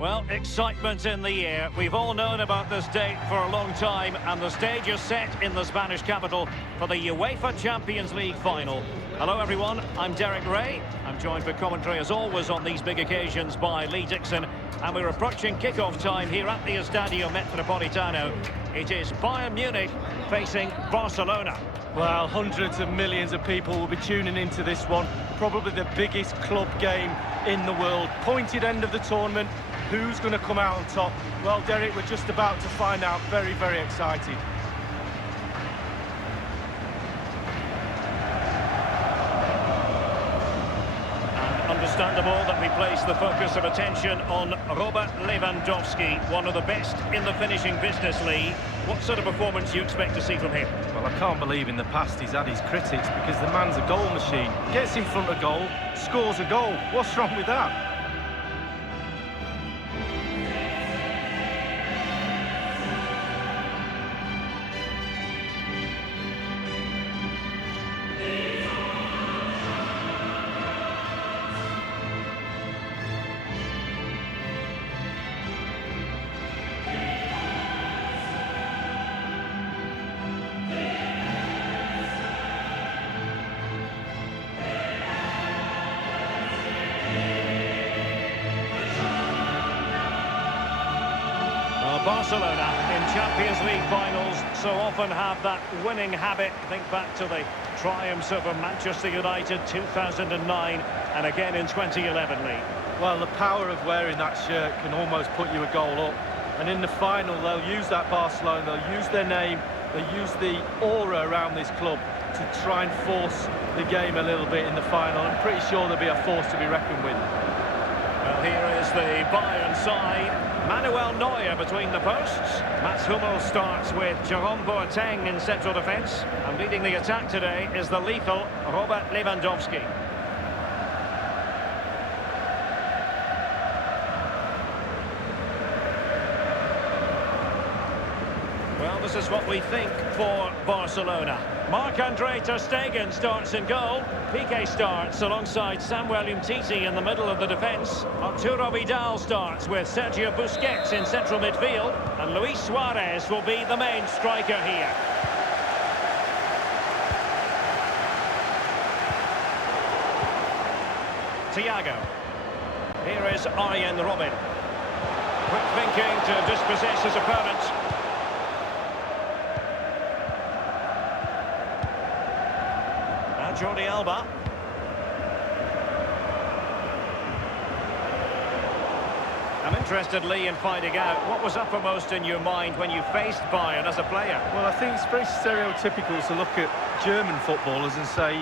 Well, excitement in the air. We've all known about this date for a long time, and the stage is set in the Spanish capital for the UEFA Champions League final. Hello, everyone. I'm Derek Ray. I'm joined for commentary, as always, on these big occasions by Lee Dixon. And we're approaching kick-off time here at the Estadio Metropolitano. It is Bayern Munich facing Barcelona. Well, hundreds of millions of people will be tuning into this one. Probably the biggest club game in the world. Pointed end of the tournament. Who's going to come out on top? Well, Derek, we're just about to find out. Very, very excited. Understandable that we place the focus of attention on Robert Lewandowski, one of the best in the finishing business, Lee. What sort of performance do you expect to see from him? Well, I can't believe in the past he's had his critics, because the man's a goal machine. Gets in front of goal, scores a goal. What's wrong with that? Barcelona in Champions League finals so often have that winning habit. Think back to the triumphs over Manchester United 2009 and again in 2011, Lee. Well, the power of wearing that shirt can almost put you a goal up. And in the final, they'll use that Barcelona, they'll use their name, they'll use the aura around this club to try and force the game a little bit in the final. I'm pretty sure there'll be a force to be reckoned with. Well, here is the Bayern side. Manuel Neuer between the posts. Mats Hummels starts with Jerome Boateng in central defence. And leading the attack today is the lethal Robert Lewandowski. Well, this is what we think for Barcelona. Marc-Andre ter Stegen starts in goal. Piqué starts alongside Samuel Umtiti in the middle of the defence. Arturo Vidal starts with Sergio Busquets in central midfield. And Luis Suarez will be the main striker here. Thiago. Here is Arjen Robben. Quick thinking to dispossess his opponent. Jordi Alba. I'm interested, Lee, in finding out what was uppermost in your mind when you faced Bayern as a player. Well, I think it's very stereotypical to look at German footballers and say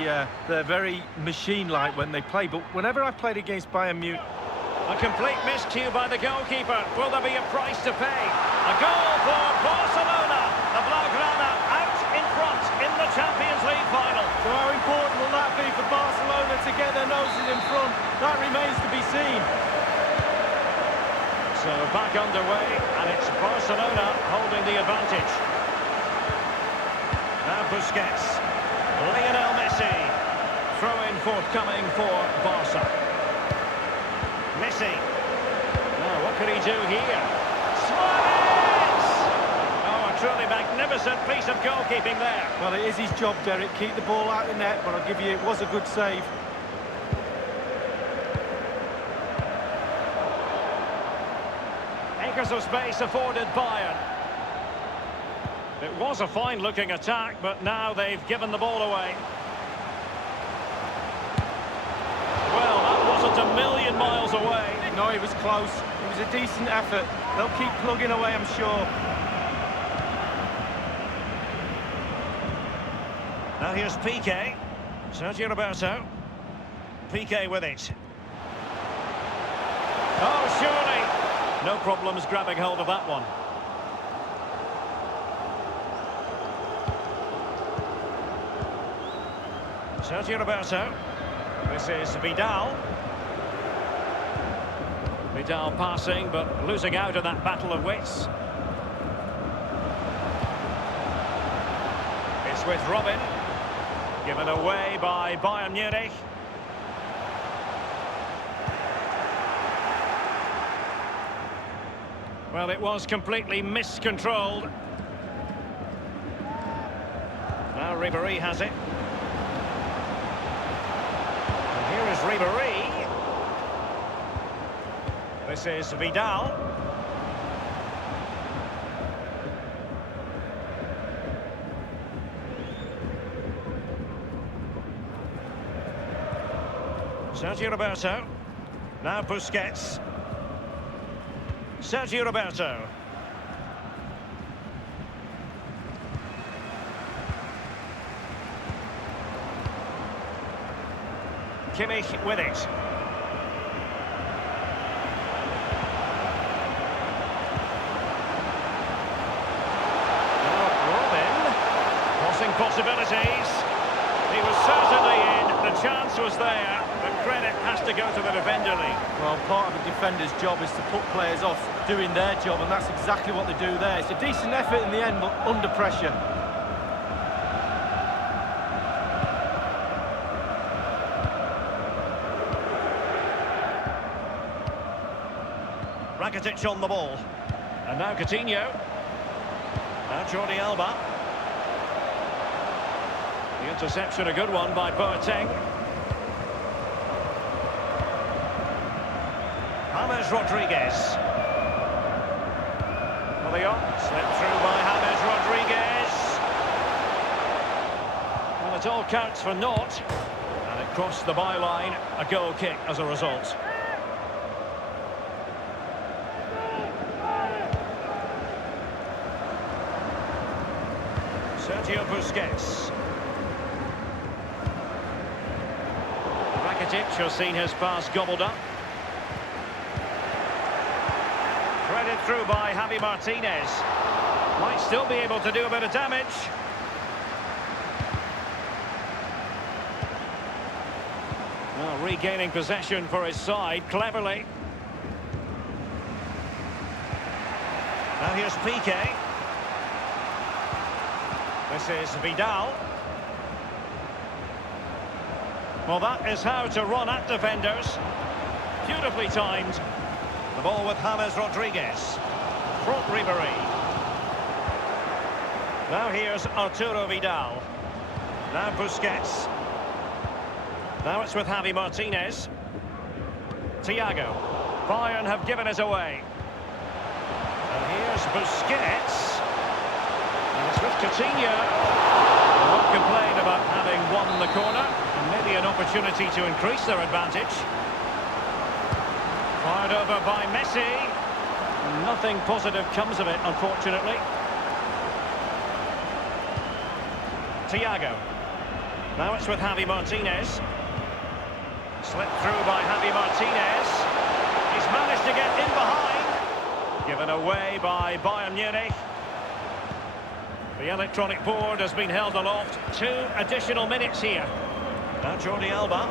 they're very machine-like when they play. But whenever I've played against Bayern Munich... A complete miscue by the goalkeeper. Will there be a price to pay? A goal for Barcelona. The Blaugrana out in front in the Champions League final. So how important will that be for Barcelona to get their noses in front? That remains to be seen. So back underway, and it's Barcelona holding the advantage. Now Busquets. Lionel Messi. Throw-in forthcoming for Barca. Messi. Now, what can he do here? Suarez! Oh, a truly magnificent piece of goalkeeping there. Well, it is his job, Derek. Keep the ball out of the net, but I'll give you, it was a good save. Acres of space afforded Bayern. It was a fine-looking attack, but now they've given the ball away. Well, that wasn't a million miles away. No, it was close. It was a decent effort. They'll keep plugging away, I'm sure. Now here's Piqué. Sergio Roberto. Piqué with it. Oh, surely. No problems grabbing hold of that one. Sergio Roberto. This is Vidal. Vidal passing, but losing out in that battle of wits. It's with Robben. Given away by Bayern Munich. Well, it was completely miscontrolled. Now Ribéry has it. And here is Ribéry. This is Vidal. Sergio Roberto. Now Busquets. Sergio Roberto. Kimmich with it. Possibilities. He was certainly in. The chance was there. The credit has to go to the defender, Lee. Well, part of the defender's job is to put players off doing their job, and that's exactly what they do there. It's a decent effort in the end, but under pressure. Rakitic on the ball. And now Coutinho. Now Jordi Alba. The interception, a good one by Boateng. James Rodriguez. Well, the on slipped through by James Rodriguez. Well, it all counts for naught. And it crossed the byline. A goal kick as a result. Sergio Busquets. Rakitic has seen his pass gobbled up. Threaded through by Javi Martinez. Might still be able to do a bit of damage. Well, regaining possession for his side cleverly. Now here's Piqué. This is Vidal. Well, that is how to run at defenders. Beautifully timed. The ball with James Rodriguez. Front Ribéry. Now here's Arturo Vidal. Now Busquets. Now it's with Javi Martinez. Thiago. Bayern have given us away. And here's Busquets. And it's with Coutinho. They won't complain about having won the corner. And maybe an opportunity to increase their advantage. Fired over by Messi. Nothing positive comes of it, unfortunately. Thiago. Now it's with Javi Martinez. Slipped through by Javi Martinez. He's managed to get in behind. Given away by Bayern Munich. The electronic board has been held aloft. 2 additional minutes here. Now Jordi Alba.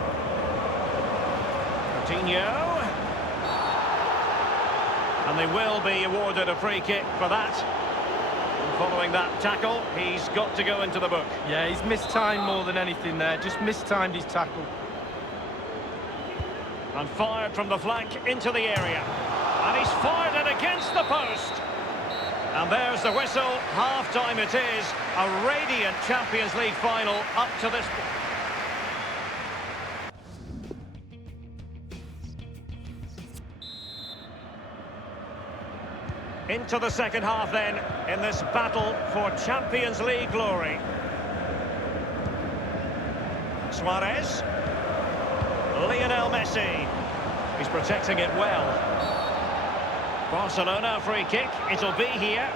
Coutinho. And they will be awarded a free kick for that. And following that tackle, he's got to go into the book. Yeah, he's mistimed more than anything there. Just mistimed his tackle. And fired from the flank into the area. And he's fired it against the post. And there's the whistle. Half-time it is. A radiant Champions League final up to this point. Into the second half then, in this battle for Champions League glory. Suarez. Lionel Messi. He's protecting it well. Barcelona free kick, it'll be here.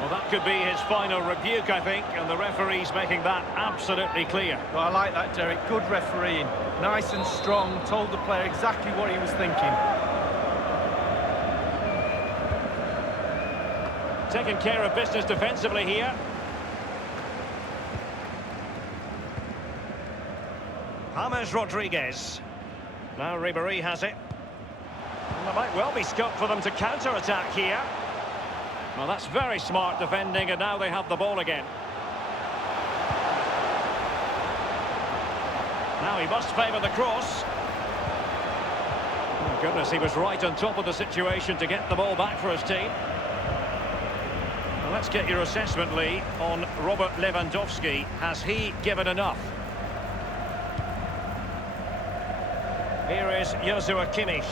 Well, that could be his final rebuke, I think, and the referee's making that absolutely clear. Well, I like that, Derek. Good refereeing. Nice and strong, told the player exactly what he was thinking. Taking care of business defensively here. James Rodriguez. Now Ribéry has it. And there might well be scope for them to counter-attack here. Well, that's very smart defending, and now they have the ball again. Now he must favour the cross. Oh, goodness, he was right on top of the situation to get the ball back for his team. Well, let's get your assessment, Lee, on Robert Lewandowski. Has he given enough? Here is Joshua Kimmich.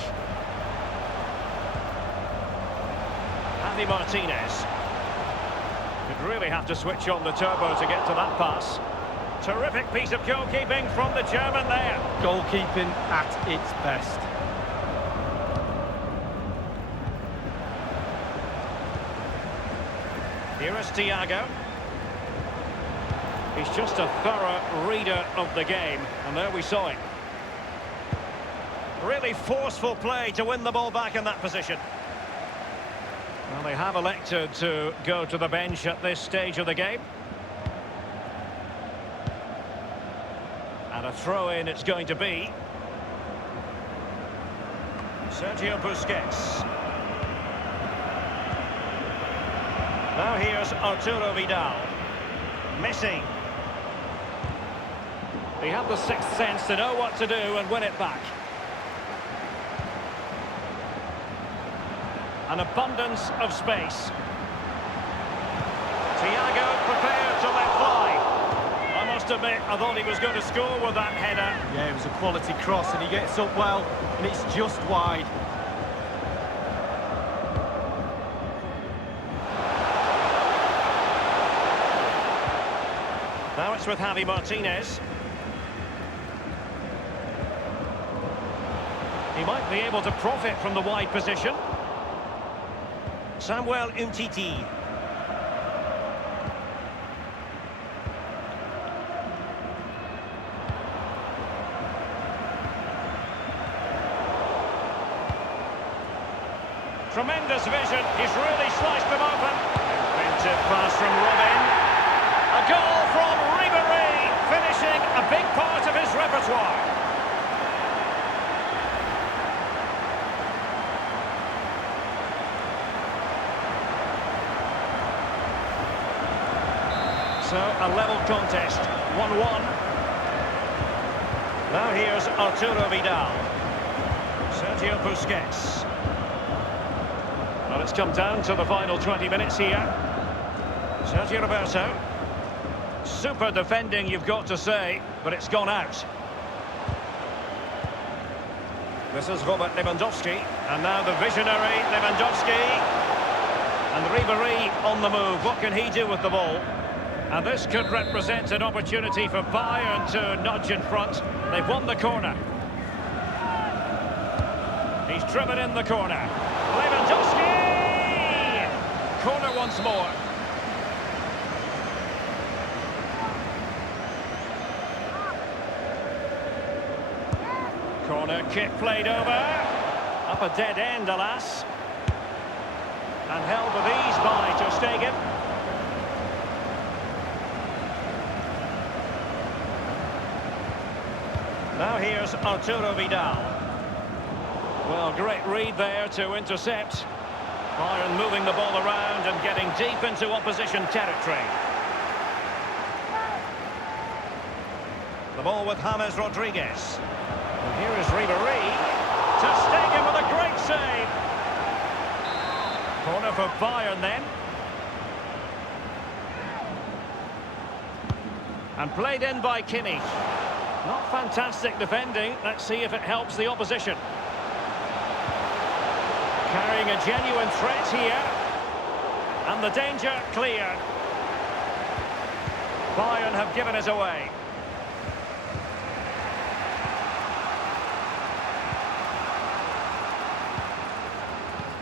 Javi Martinez. Could really have to switch on the turbo to get to that pass. Terrific piece of goalkeeping from the German there. Goalkeeping at its best. Here is Thiago. He's just a thorough reader of the game, and there we saw it. Really forceful play to win the ball back in that position. Well, they have elected to go to the bench at this stage of the game. And a throw-in it's going to be. Sergio Busquets. Now here's Arturo Vidal. Messi. They have the sixth sense to know what to do and win it back. An abundance of space. Thiago prepared to let fly. I must admit, I thought he was going to score with that header. Yeah, it was a quality cross, and he gets up well, and it's just wide. Now it's with Javi Martinez. He might be able to profit from the wide position. Samuel Umtiti. Tremendous vision. He's really sliced them open. Inventive pass from Robin. A goal from Ribéry, finishing a big part of his repertoire. So, a level contest, 1-1. Now here's Arturo Vidal. Sergio Busquets. Well, it's come down to the final 20 minutes here. Sergio Roberto. Super defending, you've got to say, but it's gone out. This is Robert Lewandowski, and now the visionary Lewandowski. And Ribéry on the move. What can he do with the ball? And this could represent an opportunity for Bayern to nudge in front. They've won the corner. He's driven in the corner. Lewandowski! Corner once more. Corner kick played over. Up a dead end, alas. And held with ease by ter Stegen. Now here's Arturo Vidal. Well, great read there to intercept. Bayern moving the ball around and getting deep into opposition territory. The ball with James Rodriguez. And here is Ribéry. Ter Stegen with a great save. Corner for Bayern then. And played in by Kimmich. Not fantastic defending. Let's see if it helps the opposition. Carrying a genuine threat here. And the danger cleared. Bayern have given it away.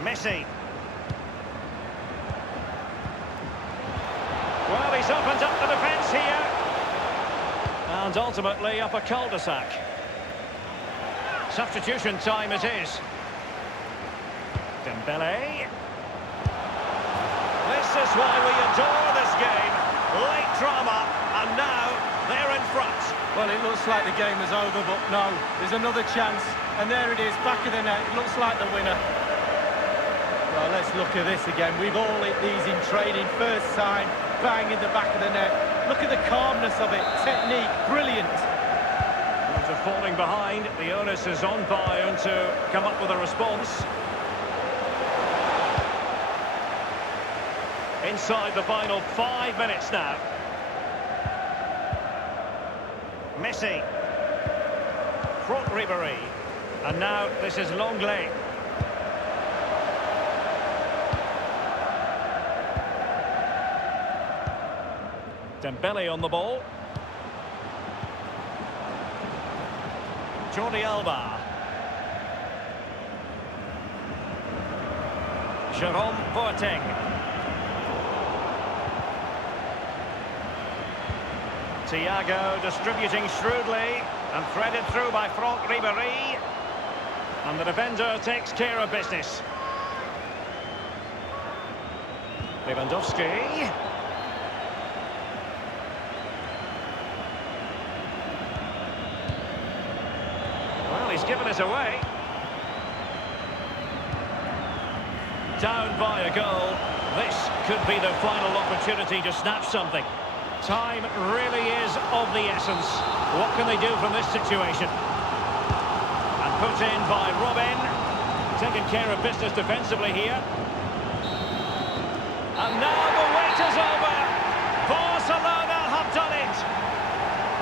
Messi. Well, he's opened up the defence here. And ultimately up a cul-de-sac. Substitution time it is. Dembele. This is why we adore this game. Late drama, and now they're in front. Well, it looks like the game is over, but no, there's another chance. And there it is, back of the net. It looks like the winner. Well, let's look at this again. We've all hit these in training. First time, bang in the back of the net. Look at the calmness of it. Technique, brilliant. To falling behind. The onus is on Bayern to come up with a response. Inside the final 5 minutes now. Messi. Franck Ribéry. And now this is Longley. Dembele on the ball. Jordi Alba. Jerome Boateng. Thiago distributing shrewdly and threaded through by Franck Ribéry. And the defender takes care of business. Lewandowski. Well, he's given it away. Down by a goal. This could be the final opportunity to snatch something. Time really is of the essence. What can they do from this situation? And put in by Robin. Taking care of business defensively here. And now the wait is over. Barcelona have done it.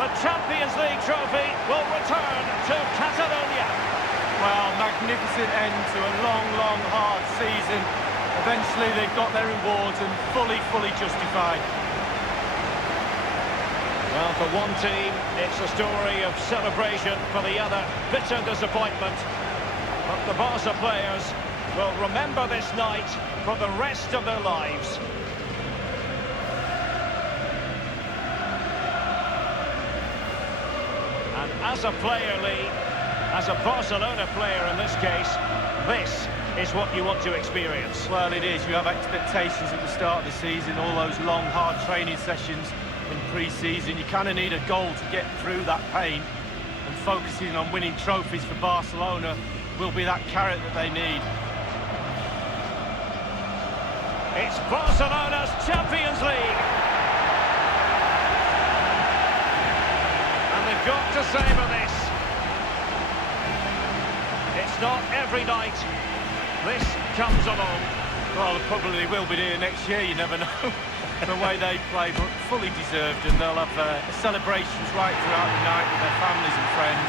The Champions League trophy will return to Catalonia. Well, magnificent end to a long, long, hard season. Eventually they've got their rewards and fully justified. Well, for one team, it's a story of celebration. For the other, bitter disappointment. But the Barca players will remember this night for the rest of their lives. And as a player, Lee, as a Barcelona player in this case, this is what you want to experience. Well, it is. You have expectations at the start of the season, all those long, hard training sessions in pre-season. You kind of need a goal to get through that pain, and focusing on winning trophies for Barcelona will be that carrot that they need. It's Barcelona's Champions League. And they've got to savour this. It's not every night this comes along. Well, probably will be here next year, you never know. The way they play, but fully deserved, and they'll have celebrations right throughout the night with their families and friends.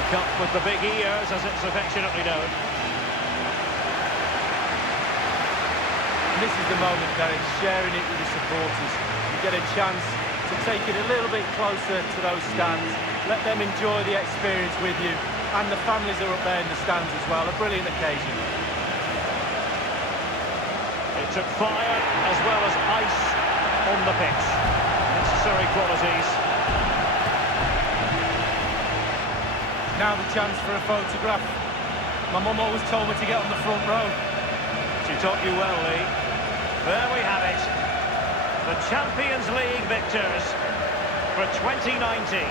The cup with the big ears, as it's affectionately known. And this is the moment, Derek, sharing it with the supporters. You get a chance to take it a little bit closer to those stands, let them enjoy the experience with you, and the families are up there in the stands as well. A brilliant occasion. It took fire as well as ice on the pitch. Necessary qualities. Now the chance for a photograph. My mum always told me to get on the front row. She taught you well, Lee. There we have it. The Champions League victors for 2019.